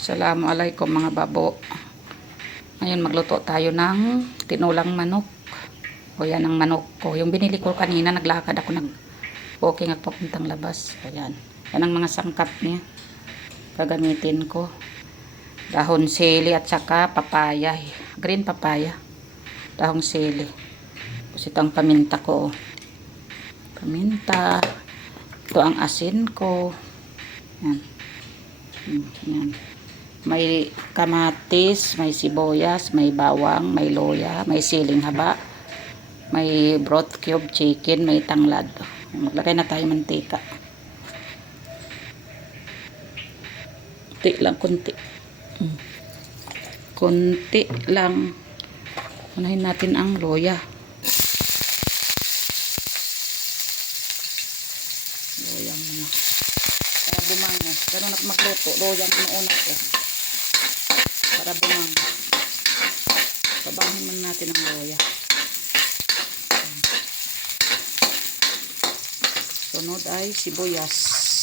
Assalamualaikum mga babo. Ngayon magluto tayo ng tinulang manok. O yan ang manok ko. Yung binili ko kanina, naglakad ako, nag-walking ako papuntang labas. O yan. Yan ang mga sangkap niya. Gagamitin ko. Dahon sili at saka papaya. Green papaya. Dahon sili. Tapos ito ang paminta ko. Paminta. Ito ang asin ko. Yan. Yan. May kamatis, may sibuyas, may bawang, may loya, may siling haba, may broth cube chicken, may tanglad. Maglagay na tayo mantika. Kunti lang, kunti. Kunti lang. Unahin natin ang loya. Loya muna. Para bumango. Ganun ako magluto. Loya muna una ko. Para bumango. Pabanghin muna natin ang loya. Sunod ay sibuyas.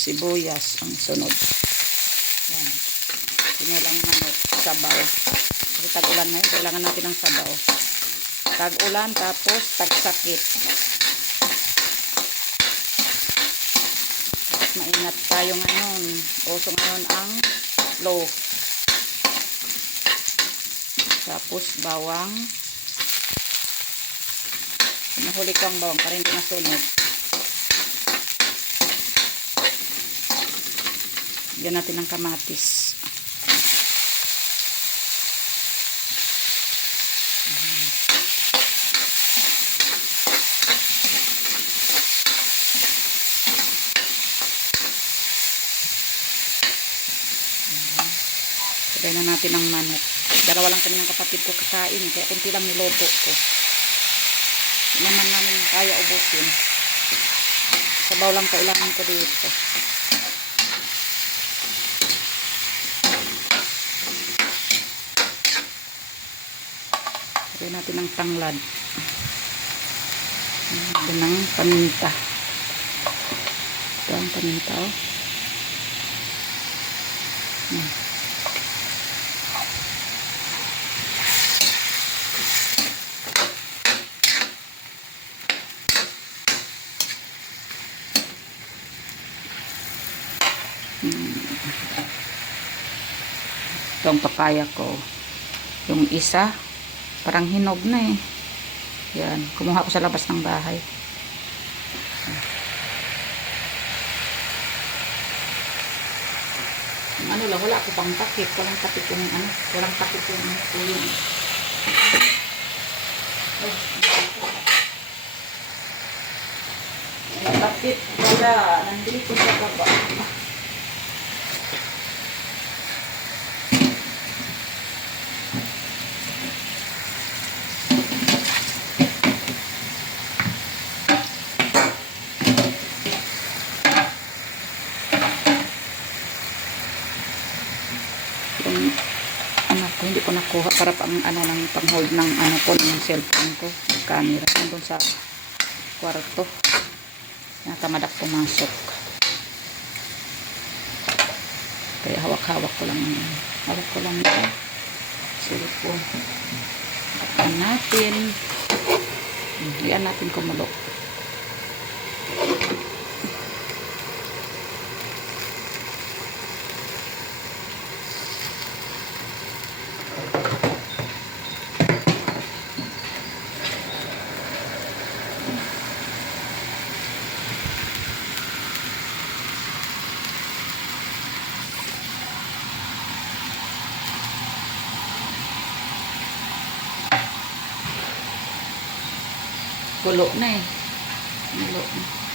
Sibuyas ang sunod. Yan. Sinulang manok. Sabaw. Kasi tag-ulan ngayon. Kailangan natin ng sabaw. Tag-ulan tapos tag-sakit. Maingat tayo ngayon. Uso ngayon ang low. Tapos bawang. Nahuli ko ang bawang para hindi nasunog. Bigyan natin ng kamatis. Lagay na natin ang manok. Dalawa lang kami ng kapatid ko kakain. Kaya kunti lang niloto ko. Hindi naman namin kaya ubusin. Sabaw lang kailangan ko dito. Lagay natin ang tanglad. Lagyan ng paminta. Ito ang paminta. Oh. Ito ang papaya ko. Yung isa, parang hinog na eh. Yan. Kumuha ko sa labas ng bahay. Ano lang, wala ko pang takip. Walang takip yung ano. Walang takip yung tuloy. Takip wala. Nandito sa baba. Yung ano ko, hindi ko nakuha para pang ano ng pang-hold ng ano ko ng cellphone ko, ng camera nandun sa kwarto. Natamad ako pumasok. Kaya hawak-hawak ko lang yun. Hawak ko lang yun. Cellphone. Baktan natin. Iyan natin kumulo. Kulo na eh. Kulo na.